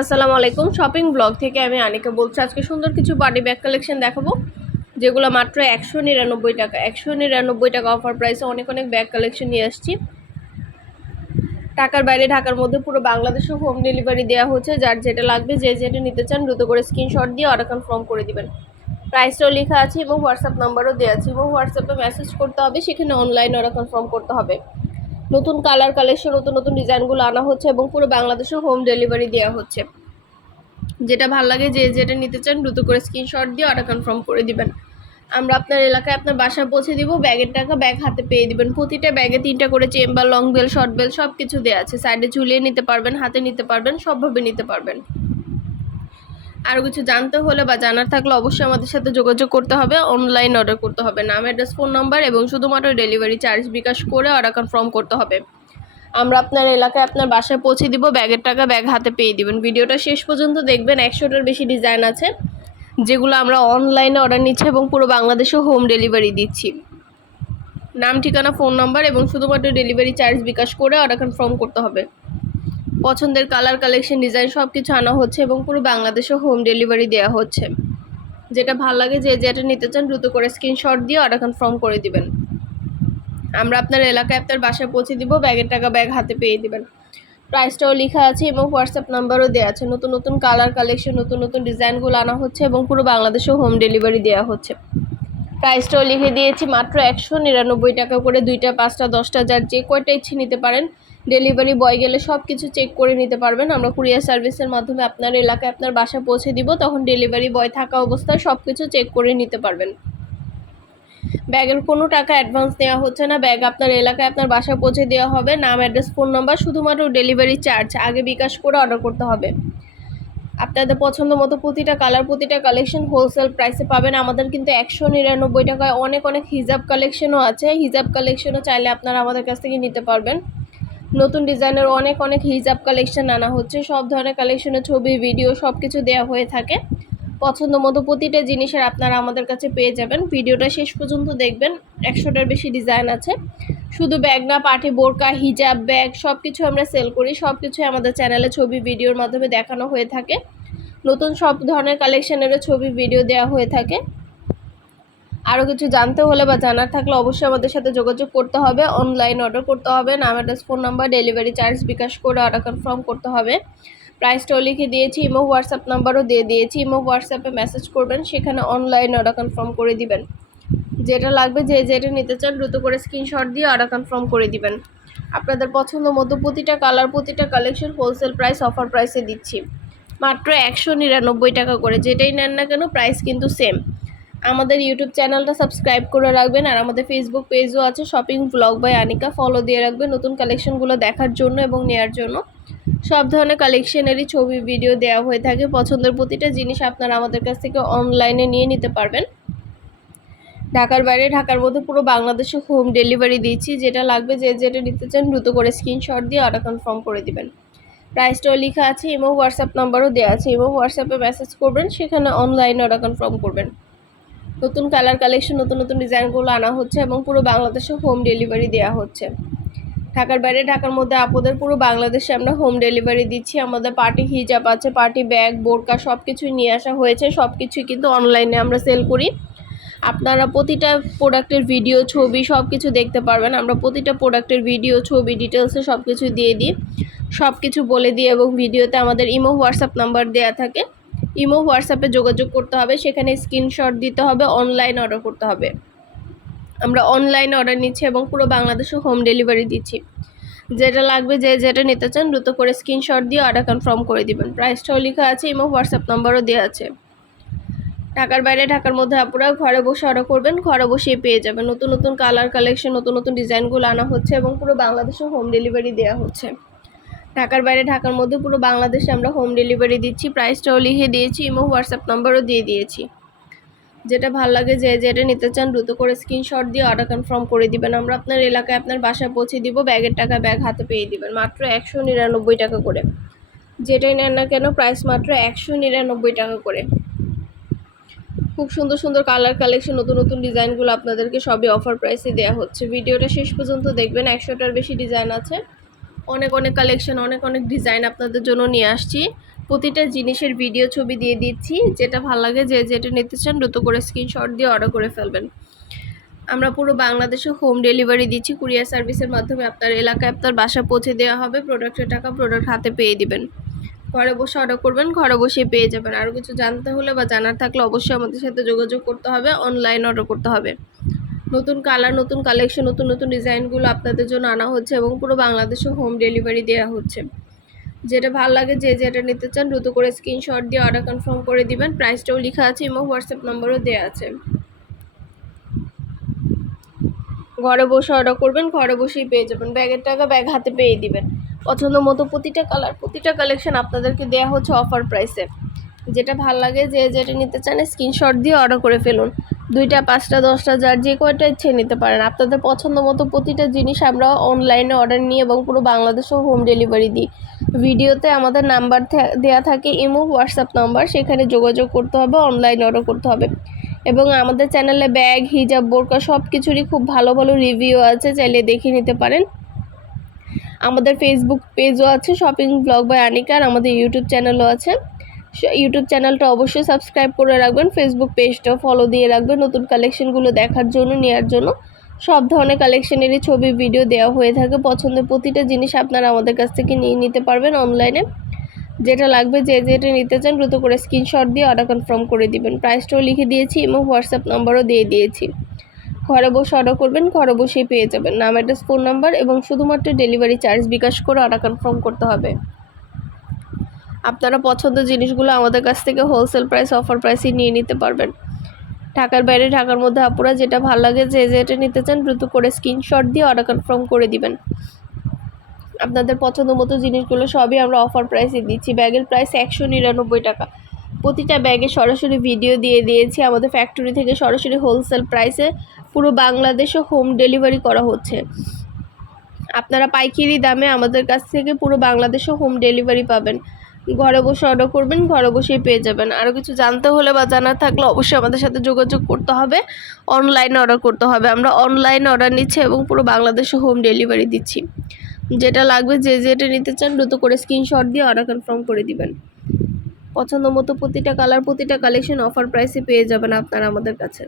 আসসালামু আলাইকুম। Shopping blog থেকে আমি আনিকা বলছি, আজকে সুন্দর কিছু বাডি ব্যাগ কালেকশন দেখাবো, যেগুলো মাত্র একশো নিরানব্বই টাকা, একশো নিরানব্বই টাকা অফার প্রাইসে অনেক অনেক ব্যাগ কালেকশন নিয়ে আসছি। টাকার বাইরে, ঢাকার মধ্যে পুরো বাংলাদেশে হোম ডেলিভারি দেওয়া হচ্ছে, যার যেটা লাগবে, যে যেটা নিতে চান, দ্রুত করে স্ক্রিনশট দিয়ে অর্ডার কনফার্ম করে দিবেন। প্রাইসটাও লেখা আছে এবং হোয়াটসঅ্যাপ নাম্বারও দেওয়া আছে এবং হোয়াটসঅ্যাপে মেসেজ করতে হবে, সেখানে অনলাইন অর্ডার কনফার্ম করতে হবে। নতুন কালার কালেকশন নতুন নতুন ডিজাইনগুলো আনা হচ্ছে এবং পুরো বাংলাদেশে হোম ডেলিভারি দেওয়া হচ্ছে। যেটা ভালো লাগে যে যেটা নিতে চান দ্রুত করে স্ক্রিনশট দিয়ে অর্ডার কনফার্ম করে দিবেন। আমরা আপনার এলাকায় আপনার বাসায় পৌঁছে দিব ব্যাগের টাকা ব্যাগ হাতে পেয়ে দিবেন। প্রতিটা ব্যাগে তিনটা করে chamber long bell short bell সব কিছু দেওয়া আছে। সাইডে ঝুলিয়ে নিতে পারবেন, হাতে নিতে পারবেন, সবভাবে নিতে পারবেন। আরও কিছু জানতে হলে বা জানার থাকলে অবশ্যই আমাদের সাথে যোগাযোগ করতে হবে অনলাইন অর্ডার করতে হবে। নাম অ্যাড্রেস ফোন নাম্বার এবং শুধুমাত্র ডেলিভারি চার্জ বিকাশ করে অর্ডার কনফার্ম করতে হবে। আমরা আপনার এলাকায় আপনার বাসায় পৌঁছে দিব, ব্যাগের টাকা ব্যাগ হাতে পেয়ে দিবেন। ভিডিওটা শেষ পর্যন্ত দেখবেন, একশোটার বেশি ডিজাইন আছে, যেগুলো আমরা অনলাইনে অর্ডার নিচ্ছি এবং পুরো বাংলাদেশে হোম ডেলিভারি দিচ্ছি। নাম, ঠিকানা ফোন নাম্বার এবং শুধুমাত্র ডেলিভারি চার্জ বিকাশ করে অর্ডার কনফার্ম করতে হবে। পছন্দের কালার কালেকশন ডিজাইন সব কিছু আনা হচ্ছে এবং পুরো বাংলাদেশে হোম ডেলিভারি দেওয়া হচ্ছে। যেটা ভালো লাগে যে যেটা নিতে চান, দ্রুত করে স্ক্রিনশট দিয়ে অর্ডার কনফার্ম করে দিবেন। আমরা আপনার এলাকায় আপনার বাসায় পৌঁছে দিব, ব্যাগের টাকা ব্যাগ হাতে পেয়ে দিবেন। প্রাইসটাও লেখা আছে এবং হোয়াটসঅ্যাপ নাম্বারও দেওয়া আছে। নতুন নতুন কালার কালেকশন নতুন নতুন ডিজাইনগুলো আনা হচ্ছে এবং পুরো বাংলাদেশেও হোম ডেলিভারি দেওয়া হচ্ছে। প্রাইসটাও লিখে দিয়েছি মাত্র একশো নিরানব্বই টাকা করে, দুইটা, পাঁচটা, দশটা, যার যে কয়টা ইচ্ছে নিতে পারেন ডেলিভারি বয় গেলে সব কিছু চেক করে নিতে পারবেন। আমরা কুরিয়ার সার্ভিসের মাধ্যমে আপনার এলাকায় আপনার বাসা পৌঁছে দিব, তখন ডেলিভারি বয় থাকা অবস্থায় সব কিছু চেক করে নিতে পারবেন। ব্যাগের কোনো টাকা অ্যাডভান্স নেওয়া হচ্ছে না। ব্যাগ আপনার এলাকায় আপনার বাসা পৌঁছে দেওয়া হবে। নাম অ্যাড্রেস ফোন নাম্বার শুধুমাত্র ডেলিভারি চার্জ আগে বিকাশ করে অর্ডার করতে হবে। আপনাদের পছন্দ মতো প্রতিটা কালার প্রতিটা কালেকশন হোলসেল প্রাইসে পাবেন। আমাদের কিন্তু একশো নিরানব্বই টাকায় অনেক অনেক হিজাব কালেকশনও আছে। হিজাব কালেকশনও চাইলে আপনারা আমাদের কাছ থেকে নিতে পারবেন। নতুন ডিজাইনের অনেক অনেক হিজাব কালেকশন আনা হচ্ছে। সব ধরনের কালেকশনের ছবি ভিডিও সব কিছু দেওয়া হয়ে থাকে। পছন্দ মতো প্রতিটা জিনিসের আপনারা আমাদের কাছে পেয়ে যাবেন। ভিডিওটা শেষ পর্যন্ত দেখবেন। একশোটার বেশি ডিজাইন আছে। শুধু ব্যাগ না পার্টি বোরকা, হিজাব ব্যাগ সব কিছু আমরা সেল করি। সব কিছুই আমাদের চ্যানেলে ছবি ভিডিওর মাধ্যমে দেখানো হয়ে থাকে। নতুন সব ধরনের কালেকশনেরও ছবি ভিডিও দেওয়া হয়ে থাকে। আরও কিছু জানতে হলে বা জানার থাকলে অবশ্যই আমাদের সাথে যোগাযোগ করতে হবে। অনলাইন অর্ডার করতে হবে। নাম address phone number delivery charge bKash করে অর্ডার কনফার্ম করতে হবে। প্রাইসটাও লিখে দিয়েছি ইমো হোয়াটসঅ্যাপ নাম্বারও দিয়ে দিয়েছি। ইমো হোয়াটসঅ্যাপে মেসেজ করবেন, সেখানে অনলাইন অর্ডার কনফার্ম করে দিবেন। যেটা লাগবে যে যেটা নিতে চান, দ্রুত করে স্ক্রিনশট দিয়ে অর্ডার কনফার্ম করে দিবেন। আপনাদের পছন্দ মতো প্রতিটা কালার প্রতিটা কালেকশন হোলসেল প্রাইস অফার প্রাইসে দিচ্ছি। মাত্র একশো নিরানব্বই টাকা করে। যেটাই নেন না কেন প্রাইস কিন্তু সেম আমাদের ইউটিউব চ্যানেলটা সাবস্ক্রাইব করে রাখবেন আর আমাদের ফেসবুক পেজও আছে shopping blog by Anika follow দিয়ে রাখবেন নতুন কালেকশনগুলো দেখার জন্য এবং নেয়ার জন্য। সব ধরনের কালেকশনেরই ছবি ভিডিও দেওয়া হয়ে থাকে। পছন্দের প্রতিটা জিনিস আপনারা আমাদের কাছ থেকে অনলাইনে নিয়ে নিতে পারবেন। ঢাকার বাইরে, ঢাকার মধ্যে পুরো বাংলাদেশে হোম ডেলিভারি দিচ্ছি। যেটা লাগবে, যে যেটা নিতে চান দ্রুত করে স্ক্রিনশট দিয়ে অর্ডার কনফার্ম করে দিবেন। প্রাইসটাও লেখা আছে ইমো হোয়াটসঅ্যাপ নাম্বারও দেওয়া আছে। ইমো হোয়াটসঅ্যাপে মেসেজ করবেন, সেখানে অনলাইনে অর্ডার কনফার্ম করবেন। নতুন কালার কালেকশন নতুন নতুন ডিজাইনগুলো আনা হচ্ছে এবং পুরো বাংলাদেশে হোম ডেলিভারি দেওয়া হচ্ছে। ঢাকার বাইরে, ঢাকার মধ্যে আপদের পুরো বাংলাদেশে আমরা হোম ডেলিভারি দিচ্ছি। আমাদের পার্টি হিজাব আছে পার্টি ব্যাগ বোরকা সব কিছুই নিয়ে আসা হয়েছে। সব কিছুই কিন্তু অনলাইনে আমরা সেল করি। আপনারা প্রতিটা প্রোডাক্টের ভিডিও ছবি সব কিছু দেখতে পারবেন। আমরা প্রতিটা প্রোডাক্টের ভিডিও ছবি ডিটেলসে সব কিছু দিয়ে দিই। সব কিছু বলে দিই এবং ভিডিওতে আমাদের ইমো, হোয়াটসঅ্যাপ নাম্বার দেওয়া থাকে। ইমো, হোয়াটসঅ্যাপে যোগাযোগ করতে হবে, সেখানে স্ক্রিনশট দিতে হবে, অনলাইন অর্ডার করতে হবে। আমরা অনলাইন অর্ডার নিচ্ছি এবং পুরো বাংলাদেশে হোম ডেলিভারি দিচ্ছি। যেটা লাগবে, যে যেটা নিতে চান, দ্রুত করে স্ক্রিনশট দিয়ে অর্ডার কনফার্ম করে দিবেন। প্রাইসটাও লেখা আছে, ইমো, হোয়াটসঅ্যাপ নম্বরও দেওয়া আছে। ঢাকার বাইরে, ঢাকার মধ্যে আপনারা ঘরে বসে অর্ডার করবেন, ঘরে বসেই পেয়ে যাবেন। নতুন নতুন কালার কালেকশন নতুন নতুন ডিজাইনগুলো আনা হচ্ছে এবং পুরো বাংলাদেশে হোম ডেলিভারি দেওয়া হচ্ছে। ঢাকার বাইরে, ঢাকার মধ্যে পুরো বাংলাদেশে আমরা হোম ডেলিভারি দিচ্ছি। প্রাইসটাও লিখে দিয়েছি ইমো হোয়াটসঅ্যাপ নাম্বারও দিয়ে দিয়েছি। যেটা ভালো লাগে যে, যেটা নিতে চান দ্রুত করে স্ক্রিনশট দিয়ে অর্ডার কনফার্ম করে দিবেন। আমরা আপনার এলাকায় আপনার বাসায় পৌঁছে দিব, ব্যাগের টাকা ব্যাগ হাতে পেয়ে দিবেন। মাত্র একশো নিরানব্বই টাকা করে। যেটাই নেন না কেন প্রাইস মাত্র একশো নিরানব্বই টাকা করে। খুব সুন্দর সুন্দর কালার কালেকশন নতুন নতুন ডিজাইনগুলো আপনাদেরকে সবই অফার প্রাইসে দেওয়া হচ্ছে। ভিডিওটা শেষ পর্যন্ত দেখবেন। একশোটার বেশি ডিজাইন আছে। অনেক অনেক কালেকশন অনেক অনেক ডিজাইন আপনাদের জন্য নিয়ে আসছি। প্রতিটা জিনিসের ভিডিও ছবি দিয়ে দিচ্ছি। যেটা ভালো লাগে যে যেটা নিতে চান দ্রুত করে স্ক্রিনশট দিয়ে অর্ডার করে ফেলবেন। আমরা পুরো বাংলাদেশে হোম ডেলিভারি দিচ্ছি। কুরিয়ার সার্ভিসের মাধ্যমে আপনার এলাকায় আপনার বাসা পৌঁছে দেওয়া হবে। প্রোডাক্টের টাকা প্রোডাক্ট হাতে পেয়ে দিবেন। ঘরে বসে অর্ডার করবেন, ঘরে বসে পেয়ে যাবেন। আরও কিছু জানতে হলে বা জানার থাকলে অবশ্যই আমাদের সাথে যোগাযোগ করতে হবে অনলাইন অর্ডার করতে হবে। নতুন কালার, নতুন কালেকশন নতুন নতুন ডিজাইনগুলো আপনাদের জন্য আনা হচ্ছে এবং পুরো বাংলাদেশে হোম ডেলিভারি দেওয়া হচ্ছে। যেটা ভালো লাগে, যে যেটা নিতে চান দ্রুত করে স্ক্রিনশট দিয়ে অর্ডার কনফার্ম করে দিবেন। প্রাইসটাও লেখা আছে, এবং হোয়াটসঅ্যাপ নম্বরও দেওয়া আছে। ঘরে বসে অর্ডার করবেন, ঘরে বসেই পেয়ে যাবেন। ব্যাগের টাকা ব্যাগ হাতে পেয়ে দিবেন। পছন্দ মতো প্রতিটা কালার প্রতিটা কালেকশন আপনাদেরকে দেওয়া হচ্ছে অফার প্রাইসে যেটা ভালো লাগে, যে যেটা নিতে চান স্ক্রিনশট দিয়ে অর্ডার করে ফেলুন। দুইটা, পাঁচটা, দশটা, যার যে কয়টা ইচ্ছে নিতে পারেন। আপনাদের পছন্দ মতো প্রতিটা জিনিস আমরা অনলাইনে অর্ডার নিই এবং পুরো বাংলাদেশেও হোম ডেলিভারি দিই। ভিডিওতে আমাদের নাম্বার দেওয়া থাকে ইমো হোয়াটসঅ্যাপ নাম্বার সেখানে যোগাযোগ করতে হবে অনলাইন অর্ডার করতে হবে। এবং আমাদের চ্যানেলে ব্যাগ হিজাব বোরকা সব কিছুরই খুব ভালো ভালো রিভিউ আছে, চাইলে দেখে নিতে পারেন। আমাদের ফেসবুক পেজও আছে শপিং ব্লগ বাই আনিকার আমাদের ইউটিউব চ্যানেলও আছে। ইউটিউব চ্যানেলটা অবশ্যই সাবস্ক্রাইব করে রাখবেন ফেসবুক পেজটাও ফলো দিয়ে রাখবেন, নতুন কালেকশনগুলো দেখার জন্য নেওয়ার জন্য। সব ধরনের কালেকশনেরই ছবি ভিডিও দেওয়া হয়ে থাকে। পছন্দের প্রতিটা জিনিস আপনারা আমাদের কাছ থেকে নিয়ে নিতে পারবেন অনলাইনে যেটা লাগবে, যে যেটা নিতে চান, দ্রুত করে স্ক্রিনশট দিয়ে অর্ডার কনফার্ম করে দিবেন। প্রাইসটাও লিখে দিয়েছি এবং হোয়াটসঅ্যাপ নাম্বারও দিয়ে দিয়েছি। ঘরে বসে অর্ডার করবেন, ঘরে বসেই পেয়ে যাবেন। নাম অ্যাড্রেস ফোন নাম্বার এবং শুধুমাত্র ডেলিভারি চার্জ বিকাশ করে অর্ডার কনফার্ম করতে হবে। আপনারা পছন্দের জিনিসগুলো আমাদের কাছ থেকে হোলসেল প্রাইস অফার প্রাইসই নিয়ে নিতে পারবেন। ঢাকার বাইরে, ঢাকার মধ্যে আপুরা যেটা ভালো লাগে, যে যেটা নিতে চান দ্রুত করে স্ক্রিনশট দিয়ে অর্ডার কনফার্ম করে দিবেন। আপনাদের পছন্দ মতো জিনিসগুলো সবই আমরা অফার প্রাইসে দিচ্ছি। ব্যাগের প্রাইস একশো নিরানব্বই টাকা। প্রতিটা ব্যাগে সরাসরি ভিডিও দিয়ে দিয়েছি। আমাদের ফ্যাক্টরি থেকে সরাসরি হোলসেল প্রাইসে পুরো বাংলাদেশে হোম ডেলিভারি করা হচ্ছে। আপনারা পাইকারি দামে আমাদের কাছ থেকে পুরো বাংলাদেশে হোম ডেলিভারি পাবেন। ঘরে বসে অর্ডার করবেন, ঘরে বসেই পেয়ে যাবেন। আরও কিছু জানতে হলে বা জানার থাকলে অবশ্যই আমাদের সাথে যোগাযোগ করতে হবে। অনলাইনে অর্ডার করতে হবে। আমরা অনলাইনে অর্ডার নিচ্ছি এবং পুরো বাংলাদেশে হোম ডেলিভারি দিচ্ছি। যেটা লাগবে যে যেটা নিতে চান দ্রুত করে স্ক্রিনশট দিয়ে অর্ডার কনফার্ম করে দিবেন। পছন্দ মতো প্রতিটা কালার প্রতিটা কালেকশন অফার প্রাইসে পেয়ে যাবেন আপনারা আমাদের কাছে।